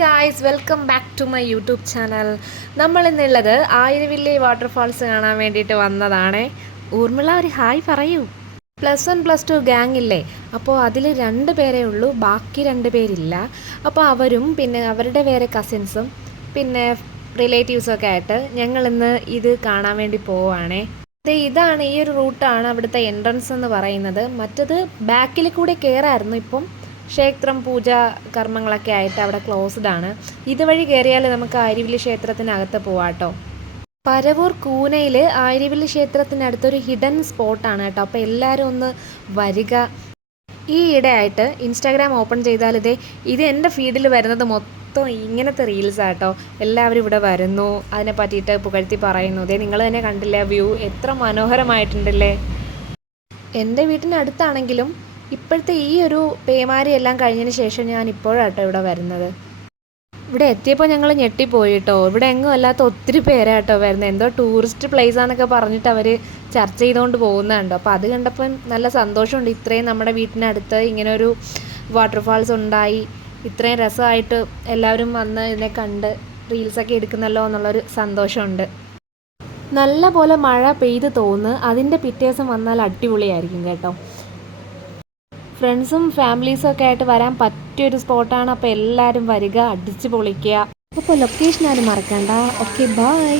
Guys, welcome back to my YouTube channel. നമ്മളിന്നുള്ളത് Aayiravilli waterfalls കാണാൻ വേണ്ടിയിട്ട് വന്നതാണ്. ഊർമിള, ഒരു ഹായ് പറയൂ. +1 +2 ഗ്യാങ് ഇല്ലേ, അപ്പോൾ അതിൽ 2 പേരേ ഉള്ളൂ, ബാക്കി 2 പേരില്ല. അപ്പോൾ അവരും പിന്നെ അവരുടെ വേറെ കസിൻസും പിന്നെ റിലേറ്റീവ്സൊക്കെ ആയിട്ട് ഞങ്ങളിന്ന് ഇത് കാണാൻ വേണ്ടി പോവുകയാണേ. ഇതാണ്, ഈ ഒരു റൂട്ടാണ് അവിടുത്തെ എൻട്രൻസ് എന്ന് പറയുന്നത്. മറ്റത് ബാക്കിൽ കൂടെ കയറായിരുന്നു. ഇപ്പം ക്ഷേത്രം പൂജ കർമ്മങ്ങളൊക്കെ ആയിട്ട് അവിടെ ക്ലോസ്ഡ് ആണ്. ഇതുവഴി കയറിയാൽ നമുക്ക് ആര്യവല്ലി ക്ഷേത്രത്തിനകത്ത് പോവാട്ടോ. പരവൂർ കൂനയിൽ ആര്യവല്ലി ക്ഷേത്രത്തിനടുത്തൊരു ഹിഡൻ സ്പോട്ടാണ് കേട്ടോ. അപ്പോൾ എല്ലാവരും ഒന്ന് വരിക. ഈ ഇടയായിട്ട് ഇൻസ്റ്റാഗ്രാം ഓപ്പൺ ചെയ്താൽ ഇത് എൻ്റെ ഫീഡിൽ വരുന്നത് മൊത്തം ഇങ്ങനത്തെ റീൽസാട്ടോ. എല്ലാവരും ഇവിടെ വരുന്നു, അതിനെ പറ്റിയിട്ട് പുകഴ്ത്തി പറയുന്നു. നിങ്ങൾ തന്നെ കണ്ടില്ലേ, വ്യൂ എത്ര മനോഹരമായിട്ടുണ്ടല്ലേ. എൻ്റെ വീട്ടിനടുത്താണെങ്കിലും ഇപ്പോഴത്തെ ഈ ഒരു പേമാരി എല്ലാം കഴിഞ്ഞതിന് ശേഷം ഞാൻ ഇപ്പോഴാട്ടോ ഇവിടെ വരുന്നത്. ഇവിടെ എത്തിയപ്പോൾ ഞങ്ങൾ ഞെട്ടിപ്പോയിട്ടോ. ഇവിടെ എങ്ങും അല്ലാത്ത ഒത്തിരി പേരാട്ടോ വരുന്നത്. എന്തോ ടൂറിസ്റ്റ് പ്ലേസാന്നൊക്കെ പറഞ്ഞിട്ട് അവർ ചർച്ച ചെയ്തുകൊണ്ട് പോകുന്നുണ്ടോ. അപ്പോൾ അത് കണ്ടപ്പം നല്ല സന്തോഷമുണ്ട്. ഇത്രയും നമ്മുടെ വീട്ടിനടുത്ത് ഇങ്ങനെ ഒരു വാട്ടർഫാൾസ് ഉണ്ടായി, ഇത്രയും രസമായിട്ട് എല്ലാവരും വന്ന് ഇതിനെ കണ്ട് റീൽസൊക്കെ എടുക്കുന്നല്ലോ എന്നുള്ളൊരു സന്തോഷമുണ്ട്. നല്ല പോലെ മഴ പെയ്ത് തോന്നുന്നു. അതിൻ്റെ പിറ്റേ ദിവസം വന്നാൽ അടിപൊളിയായിരിക്കും കേട്ടോ. ഫ്രണ്ട്സും ഫാമിലീസും ഒക്കെ ആയിട്ട് വരാൻ പറ്റിയൊരു സ്പോട്ടാണ്. അപ്പോൾ എല്ലാവരും വരിക, അടിച്ച് പൊളിക്കുക. അപ്പോൾ ലൊക്കേഷൻ ആരും മറക്കണ്ട. Okay, by.